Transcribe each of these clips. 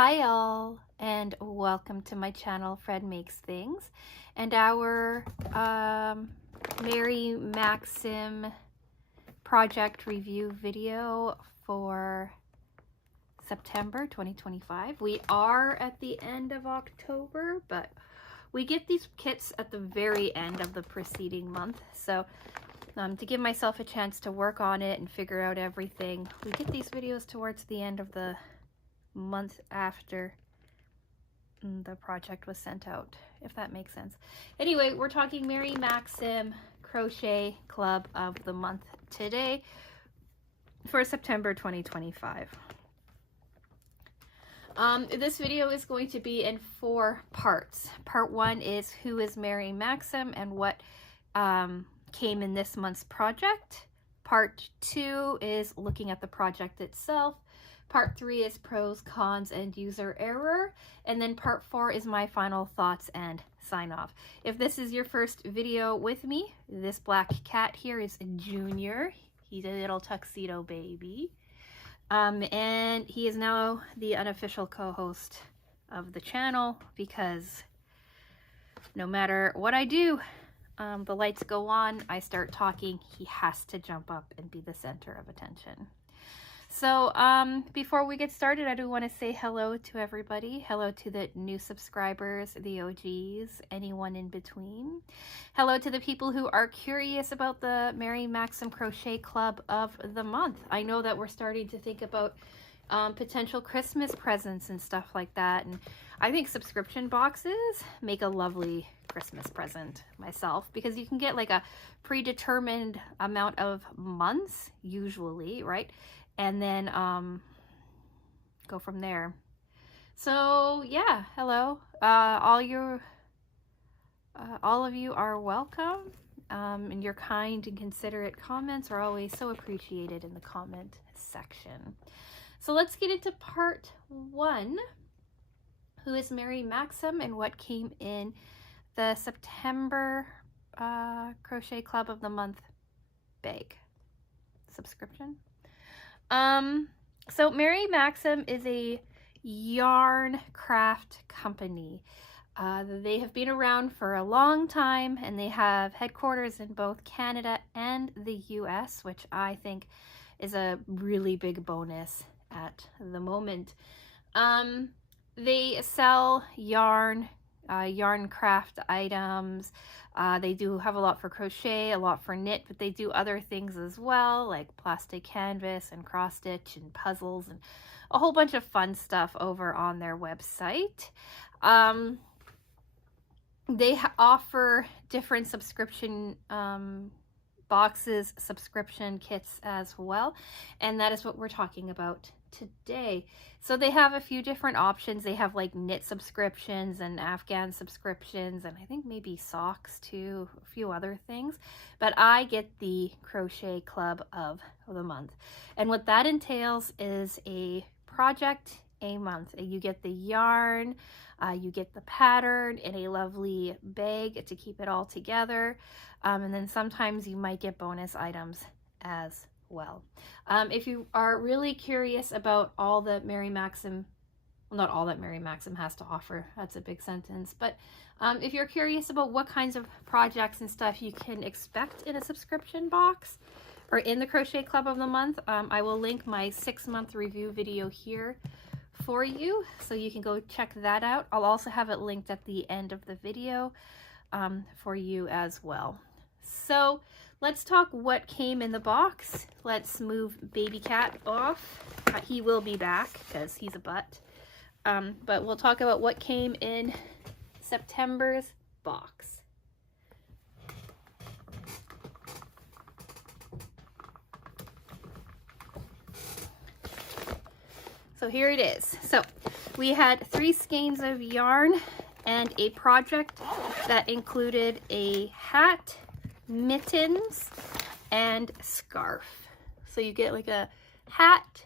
Hi all, and welcome to my channel, Fred Makes Things, and our Mary Maxim project review video for September 2025. We are at the end of October, but we get these kits at the very end of the preceding month, so to give myself a chance to work on it and figure out everything, we get these videos towards the end of the month after the project was sent out, if that makes sense. Anyway, we're talking Mary Maxim Crochet Club of the Month today for September 2025. This video is going to be in 4 parts. Part 1 is who is Mary Maxim and what came in this month's project. Part 2 is looking at the project itself. Part 3 is pros, cons, and user error. And then part 4 is my final thoughts and sign off. If this is your first video with me, this black cat here is Junior. He's a little tuxedo baby. And he is now the unofficial co-host of the channel because no matter what I do, the lights go on, I start talking, he has to jump up and be the center of attention. So before we get started, I do want to say hello to everybody. Hello to the new subscribers, the OGs, anyone in between. Hello to the people who are curious about the Mary Maxim Crochet Club of the Month. I know that we're starting to think about potential Christmas presents and stuff like that. And I think subscription boxes make a lovely Christmas present myself, because you can get like a predetermined amount of months usually, right? And then go from there. So yeah, hello. All of you are welcome, and your kind and considerate comments are always so appreciated in the comment section. So let's get into part 1. Who is Mary Maxim and what came in the September Crochet Club of the Month bag subscription? So Mary Maxim is a yarn craft company. They have been around for a long time, and they have headquarters in both Canada and the US, which I think is a really big bonus at the moment. They sell yarn craft items. They do have a lot for crochet, a lot for knit, but they do other things as well, like plastic canvas and cross stitch and puzzles and a whole bunch of fun stuff over on their website. They offer different subscription boxes, subscription kits as well, and that is what we're talking about today. So they have a few different options. They have like knit subscriptions and Afghan subscriptions, and I think maybe socks too, a few other things, but I get the Crochet Club of the Month, and what that entails is a project a month. You get the yarn, you get the pattern in a lovely bag to keep it all together, and then sometimes you might get bonus items as well. If you are really curious about all that Mary Maxim, well, not all that Mary Maxim has to offer, that's a big sentence, but if you're curious about what kinds of projects and stuff you can expect in a subscription box or in the Crochet Club of the Month, I will link my 6-month review video here for you, so you can go check that out. I'll also have it linked at the end of the video for you as well. So let's talk what came in the box. Let's move baby cat off. He will be back because he's a butt. But we'll talk about what came in September's box. So here it is. So we had 3 skeins of yarn and a project that included a hat, mittens, and scarf. So you get like a hat,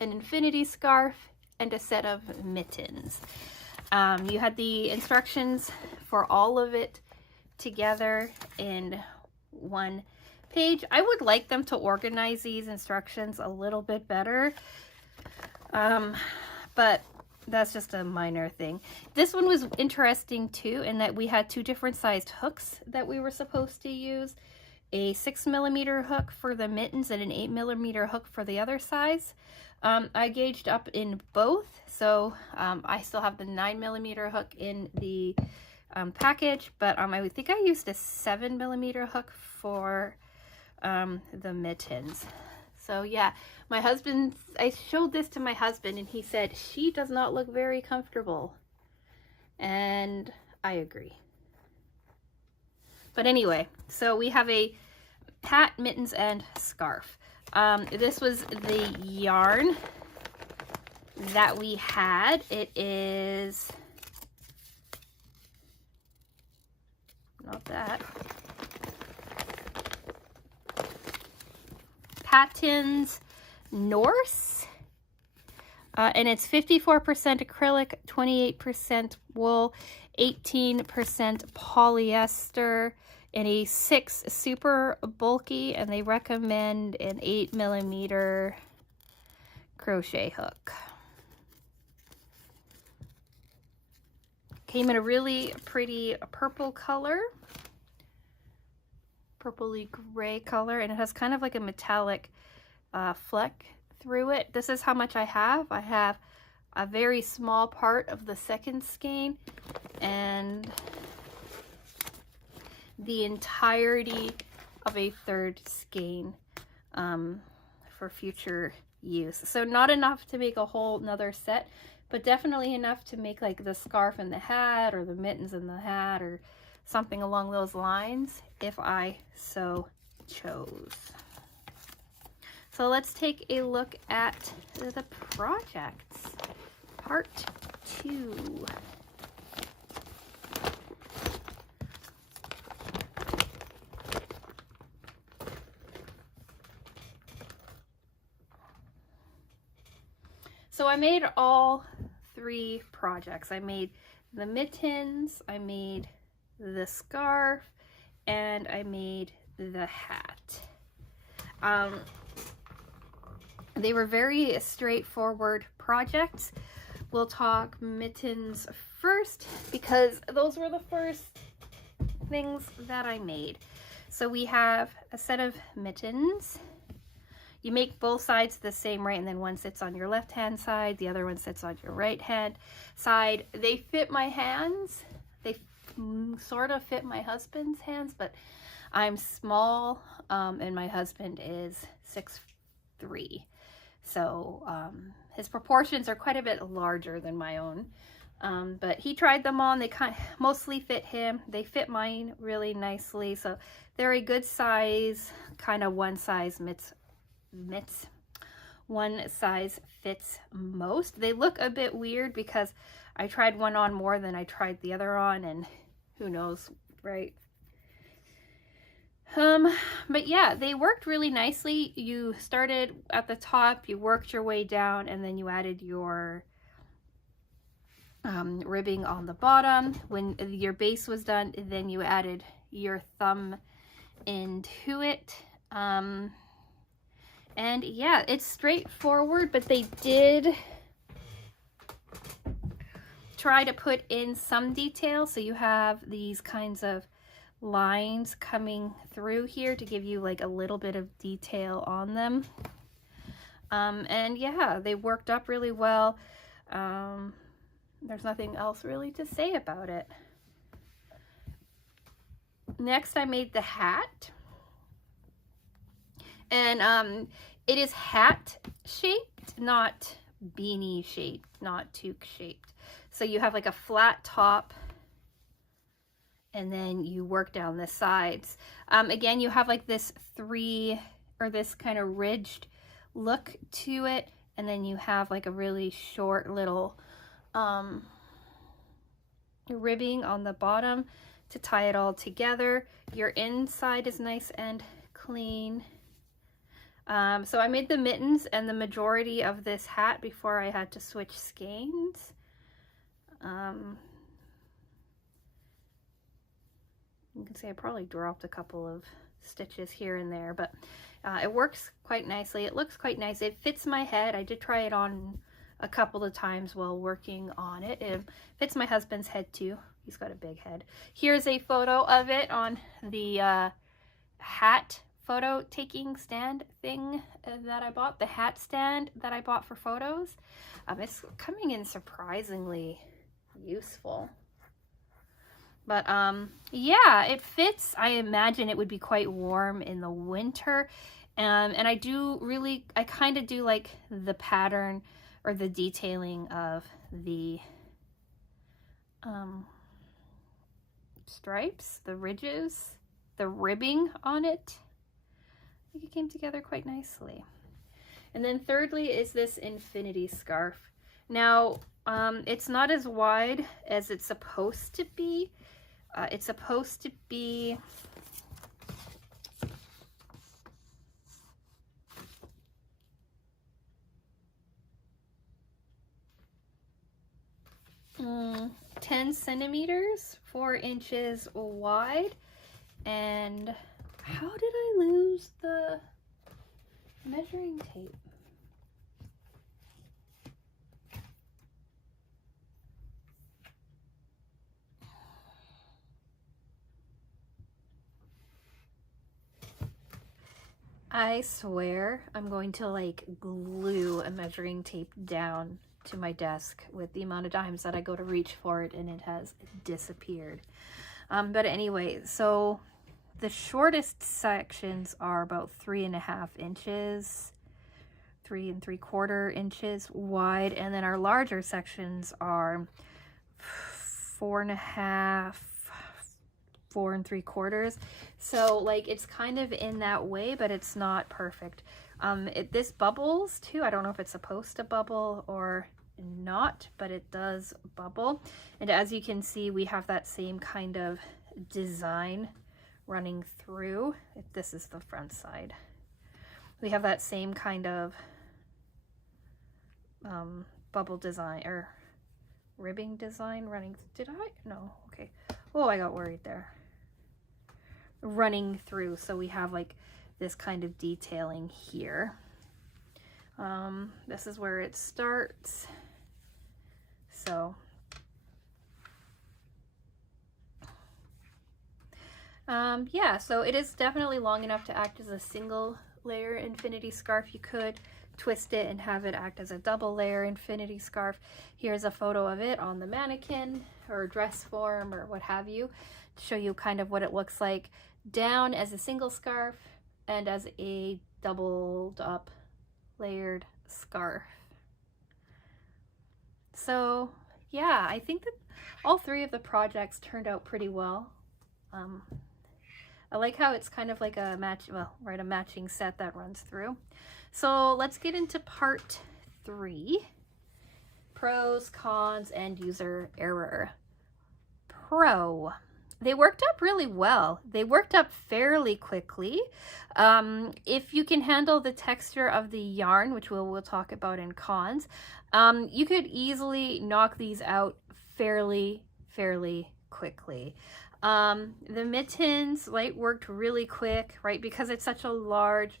an infinity scarf, and a set of mittens. You had the instructions for all of it together in one page. I would like them to organize these instructions a little bit better, but that's just a minor thing. This one was interesting too, in that we had 2 different sized hooks that we were supposed to use. A 6mm hook for the mittens and an 8mm hook for the other size. I gauged up in both, so I still have the 9mm hook in the package, but I think I used a 7mm hook for the mittens. So yeah, I showed this to my husband and he said, she does not look very comfortable. And I agree. But anyway, so we have a hat, mittens, and scarf. This was the yarn that we had. It is not that. Patins Norse. And it's 54% acrylic, 28% wool, 18% polyester, and a 6 super bulky, and they recommend an 8mm crochet hook. Came in a really pretty purple color, purpley gray color, and it has kind of like a metallic fleck through it. This is how much I have. I have a very small part of the second skein and the entirety of a third skein for future use. So not enough to make a whole nother set, but definitely enough to make like the scarf and the hat, or the mittens and the hat, or something along those lines if I so chose. So let's take a look at the projects. Part 2. So I made all 3 projects. I made the mittens, I made the scarf, and I made the hat. They were very straightforward projects. We'll talk mittens first because those were the first things that I made. So we have a set of mittens. You make both sides the same, right? And then one sits on your left hand side, the other one sits on your right hand side. They fit my hands. They sort of fit my husband's hands, but I'm small and my husband is 6'3". So his proportions are quite a bit larger than my own. But he tried them on. They mostly fit him. They fit mine really nicely. So they're a good size, kind of one size one size fits most. They look a bit weird because I tried one on more than I tried the other on, and who knows, right? But yeah, they worked really nicely. You started at the top, you worked your way down, and then you added your ribbing on the bottom. When your base was done, then you added your thumb into it. And yeah, it's straightforward, but they did try to put in some detail. So you have these kinds of lines coming through here to give you like a little bit of detail on them. And yeah, they worked up really well. There's nothing else really to say about it. Next, I made the hat. And it is hat shaped, not beanie shaped, not toque shaped. So you have like a flat top, and then you work down the sides. Again, you have like this this kind of ridged look to it, and then you have like a really short little ribbing on the bottom to tie it all together. Your inside is nice and clean. So I made the mittens and the majority of this hat before I had to switch skeins. You can see I probably dropped a couple of stitches here and there, but it works quite nicely. It looks quite nice. It fits my head. I did try it on a couple of times while working on it. It fits my husband's head too. He's got a big head. Here's a photo of it on the hat photo taking stand thing that I bought, the hat stand that I bought for photos. It's coming in surprisingly useful. But yeah, it fits. I imagine it would be quite warm in the winter. And I kind of do like the pattern or the detailing of the stripes, the ridges, the ribbing on it. I think it came together quite nicely. And then thirdly is this infinity scarf. Now, it's not as wide as it's supposed to be. It's supposed to be mm, 10 centimeters, 4 inches wide. And how did I lose the measuring tape? I swear I'm going to like glue a measuring tape down to my desk with the amount of times that I go to reach for it and it has disappeared. But anyway, so the shortest sections are about 3.5 inches, 3 3/4 inches wide, and then our larger sections are 4.5, 4 3/4. So like it's kind of in that way, but it's not perfect. This bubbles too. I don't know if it's supposed to bubble or not, but it does bubble. And as you can see, we have that same kind of design running through. If this is the front side, we have that same kind of bubble design or ribbing design running. Did I? No. Okay. Oh, I got worried there. Running through, so we have like this kind of detailing here. This is where it starts. So yeah, so it is definitely long enough to act as a single layer infinity scarf. You could twist it and have it act as a double layer infinity scarf. Here's a photo of it on the mannequin or dress form or what have you, to show you kind of what it looks like down as a single scarf and as a doubled up layered scarf. So yeah, I think that all three of the projects turned out pretty well. I like how it's kind of like a a matching set that runs through. So let's get into part 3, pros, cons, and user error. Pro. They worked up really well. They worked up fairly quickly. If you can handle the texture of the yarn, which we'll talk about in cons, you could easily knock these out fairly quickly. The mittens worked really quick, right? Because it's such a large,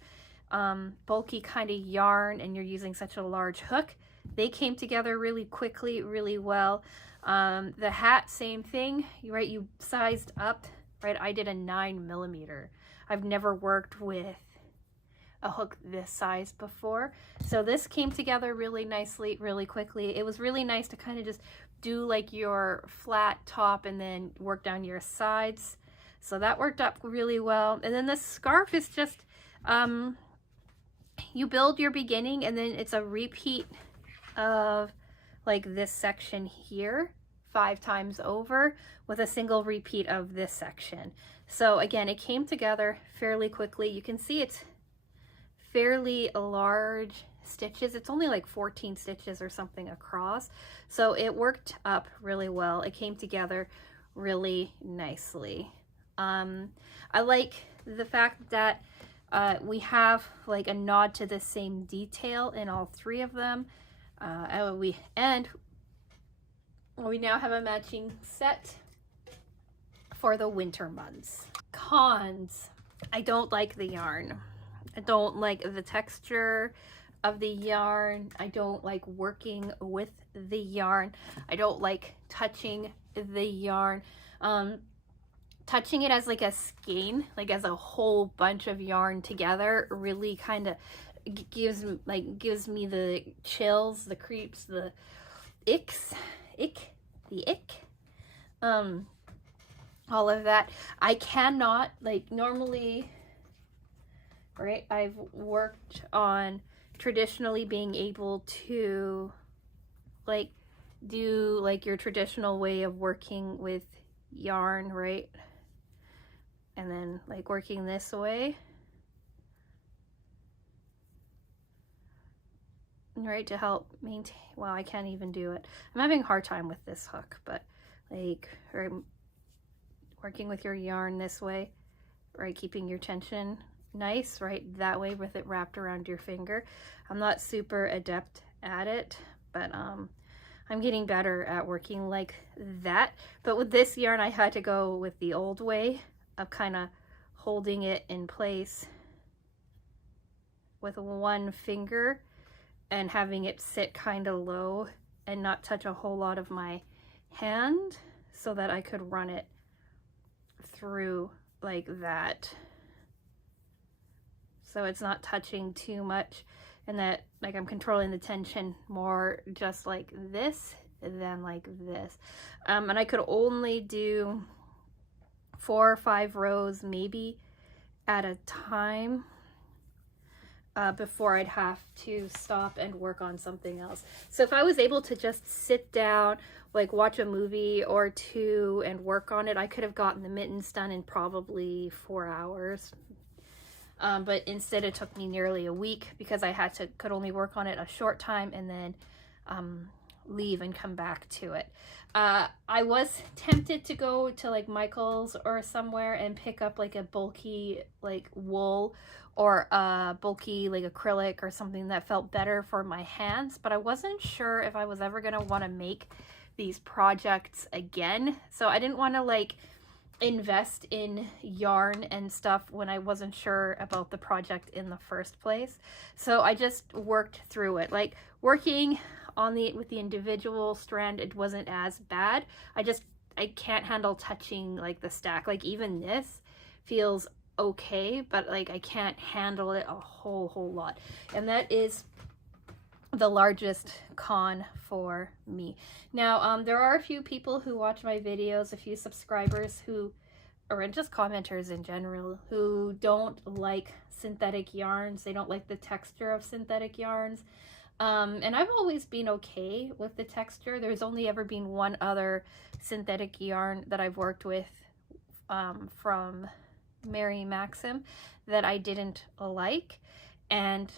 bulky kind of yarn and you're using such a large hook. They came together really quickly, really well. The hat, same thing, right? You sized up, right? I did a 9mm. I've never worked with a hook this size before. So this came together really nicely, really quickly. It was really nice to kind of just do like your flat top and then work down your sides. So that worked up really well. And then the scarf is just, you build your beginning and then it's a repeat of like this section here 5 times over with a single repeat of this section. So again, it came together fairly quickly. You can see it's fairly large stitches. It's only like 14 stitches or something across. So it worked up really well. It came together really nicely. I like the fact that we have like a nod to the same detail in all 3 of them. We now have a matching set for the winter months. Cons. I don't like the yarn. I don't like the texture. of the yarn. I don't like working with the yarn. I don't like touching the yarn. Touching it as like a skein, like as a whole bunch of yarn together, really kind of gives me the chills, the creeps, the ick, all of that. I cannot, like, normally, right, I've worked on traditionally being able to like do like your traditional way of working with yarn, right? And then like working this way, right, to help maintain. Well, I can't even do it. I'm having a hard time with this hook, but like, right, working with your yarn this way, right, keeping your tension nice, right, that way with it wrapped around your finger. I'm not super adept at it, but I'm getting better at working like that. But with this yarn, I had to go with the old way of kind of holding it in place with one finger and having it sit kind of low and not touch a whole lot of my hand, so that I could run it through like that, so it's not touching too much, and that like I'm controlling the tension more just like this than like this. And I could only do 4 or 5 rows maybe at a time before I'd have to stop and work on something else. So if I was able to just sit down, like watch a movie or 2 and work on it, I could have gotten the mittens done in probably 4 hours. But instead it took me nearly a week because I could only work on it a short time and then leave and come back to it. I was tempted to go to like Michael's or somewhere and pick up like a bulky like wool or a bulky like acrylic or something that felt better for my hands, but I wasn't sure if I was ever going to want to make these projects again. So I didn't want to like invest in yarn and stuff when I wasn't sure about the project in the first place. So I just worked through it. Like working on with the individual strand, it wasn't as bad. I can't handle touching like the stack. Like even this feels okay, but like I can't handle it a whole lot. And that is the largest con for me. Now, there are a few people who watch my videos, a few subscribers who, or just commenters in general, who don't like synthetic yarns. They don't like the texture of synthetic yarns. And I've always been okay with the texture. There's only ever been one other synthetic yarn that I've worked with from Mary Maxim that I didn't like. And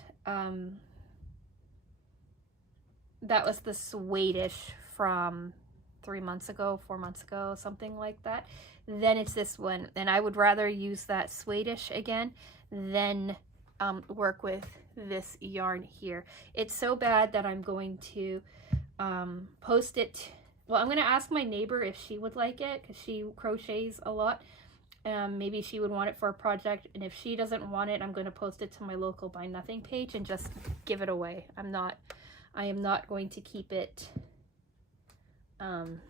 that was the Swedish from 4 months ago, something like that. Then it's this one, and I would rather use that Swedish again than work with this yarn here. It's so bad that I'm going to post it. Well, I'm going to ask my neighbor if she would like it, because she crochets a lot. Maybe she would want it for a project, and if she doesn't want it, I'm going to post it to my local Buy Nothing page and just give it away. I am not going to keep it in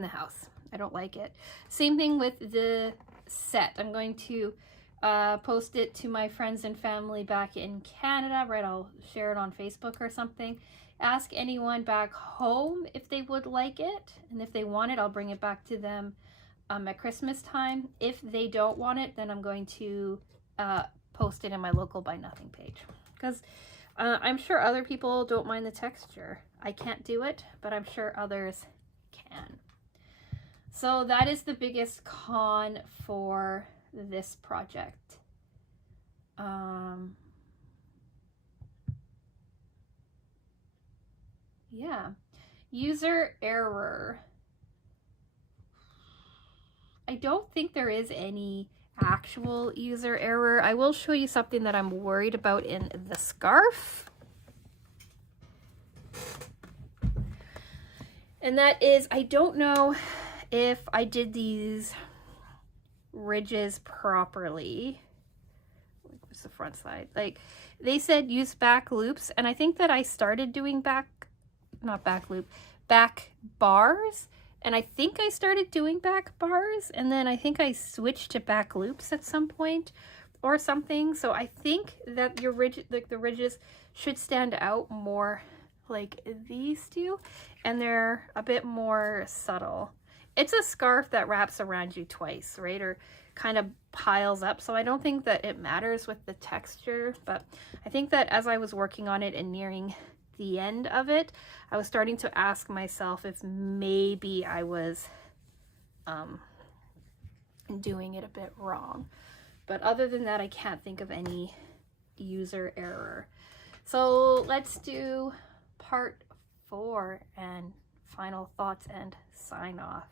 the house. I don't like it. Same thing with the set. I'm going to post it to my friends and family back in Canada, right? I'll share it on Facebook or something. Ask anyone back home if they would like it, and if they want it, I'll bring it back to them at Christmas time. If they don't want it, then I'm going to post it in my local Buy Nothing page, because I'm sure other people don't mind the texture. I can't do it, but I'm sure others can. So that is the biggest con for this project. Yeah. User error. I don't think there is any actual user error. I will show you something that I'm worried about in the scarf. And that is, I don't know if I did these ridges properly. it's the front side. Like, they said use back loops, and I think that I started doing back bars, and I think I started doing back bars, and then I think I switched to back loops at some point or something. So I think that your ridge, like the ridges, should stand out more like these do, and they're a bit more subtle. It's a scarf that wraps around you twice, right? Or kind of piles up, so I don't think that it matters with the texture. But I think that as I was working on it and nearing the end of it, I was starting to ask myself if maybe I was doing it a bit wrong. But other than that, I can't think of any user error. So let's do part 4 and final thoughts and sign off.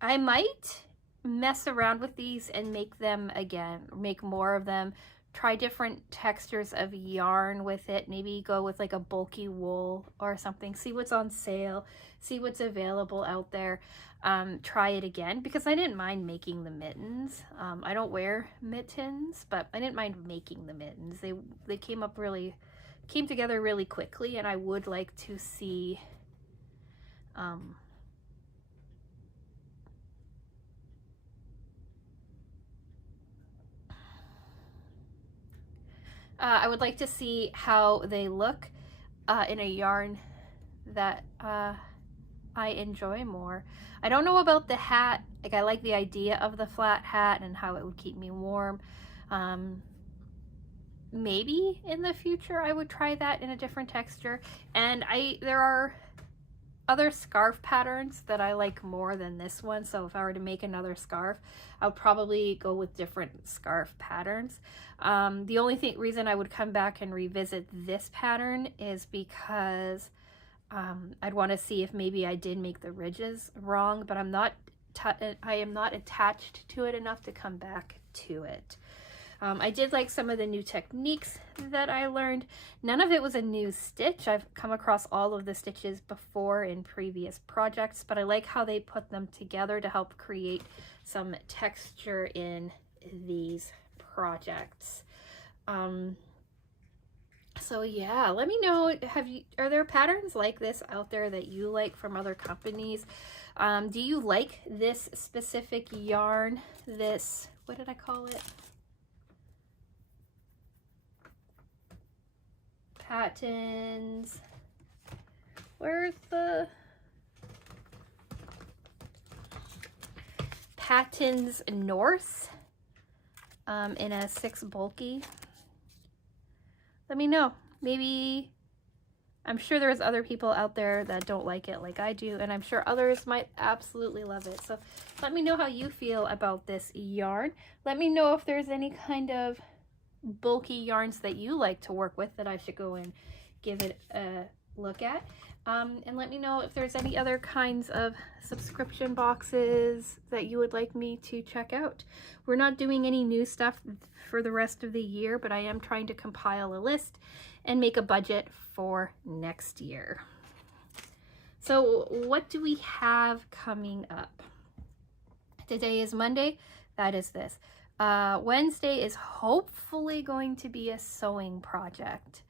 I might mess around with these and make them again, make more of them, try different textures of yarn with it, maybe go with like a bulky wool or something, see what's on sale, see what's available out there, try it again, because I didn't mind making the mittens. I don't wear mittens, but I didn't mind making the mittens. They came together really quickly, and I would like to see I would like to see how they look in a yarn that I enjoy more. I don't know about the hat. Like, I like the idea of the flat hat and how it would keep me warm. Maybe in the future I would try that in a different texture. And there are other scarf patterns that I like more than this one. So if I were to make another scarf, I would probably go with different scarf patterns. The only reason I would come back and revisit this pattern is because I'd want to see if maybe I did make the ridges wrong, but I am not attached to it enough to come back to it. I did like some of the new techniques that I learned. None of it was a new stitch. I've come across all of the stitches before in previous projects, but I like how they put them together to help create some texture in these projects. So yeah, let me know, are there patterns like this out there that you like from other companies? Do you like this specific yarn? What did I call it? Patterns. Where's the Patterns North in a 6 bulky? Let me know. Maybe, I'm sure there's other people out there that don't like it like I do, and I'm sure others might absolutely love it. So let me know how you feel about this yarn. Let me know if there's any kind of bulky yarns that you like to work with that I should go and give it a look at. And let me know if there's any other kinds of subscription boxes that you would like me to check out. We're not doing any new stuff for the rest of the year, but I am trying to compile a list and make a budget for next year. So what do we have coming up? Today is Monday. That is this. Wednesday is hopefully going to be a sewing project.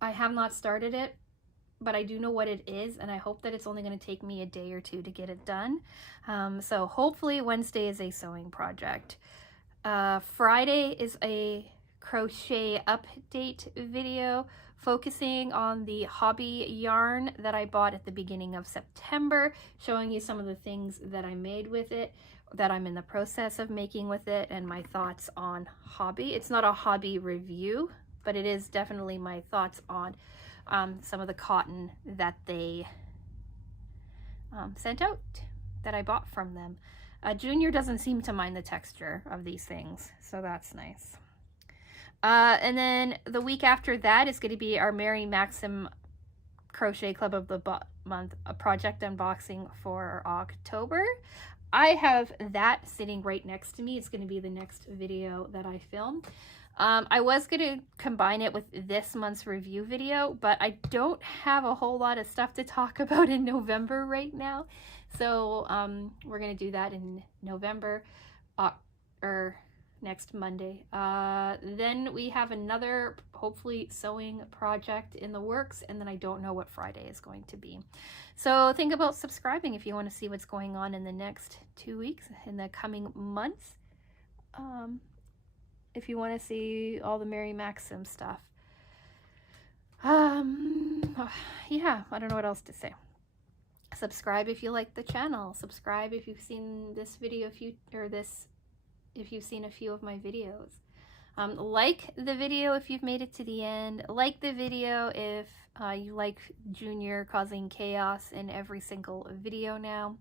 I have not started it, but I do know what it is, and I hope that it's only going to take me a day or two to get it done. So hopefully Wednesday is a sewing project. Friday is a crochet update video focusing on the hobby yarn that I bought at the beginning of September, showing you some of the things that I made with it, that I'm in the process of making with it, and my thoughts on hobby. It's not a hobby review, but it is definitely my thoughts on some of the cotton that they sent out that I bought from them. Junior doesn't seem to mind the texture of these things, so that's nice. And then the week after that is going to be our Mary Maxim Crochet Club of the Month project unboxing for October. I have that sitting right next to me. It's going to be the next video that I film. I was going to combine it with this month's review video, but I don't have a whole lot of stuff to talk about in November right now. So we're going to do that in November, or next Monday. Then we have another, hopefully, sewing project in the works, and then I don't know what Friday is going to be. So think about subscribing if you want to see what's going on in the next 2 weeks, in the coming months. If you want to see all the Mary Maxim stuff. Yeah, I don't know what else to say. Subscribe if you like the channel. Subscribe if you've seen this video, if you've seen a few of my videos. Like the video if you've made it to the end. Like the video if you like Junior causing chaos in every single video now.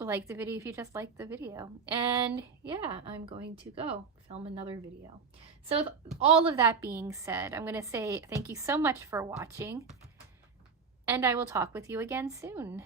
Like the video if you just like the video. And yeah, I'm going to go film another video. So with all of that being said, I'm going to say thank you so much for watching, and I will talk with you again soon.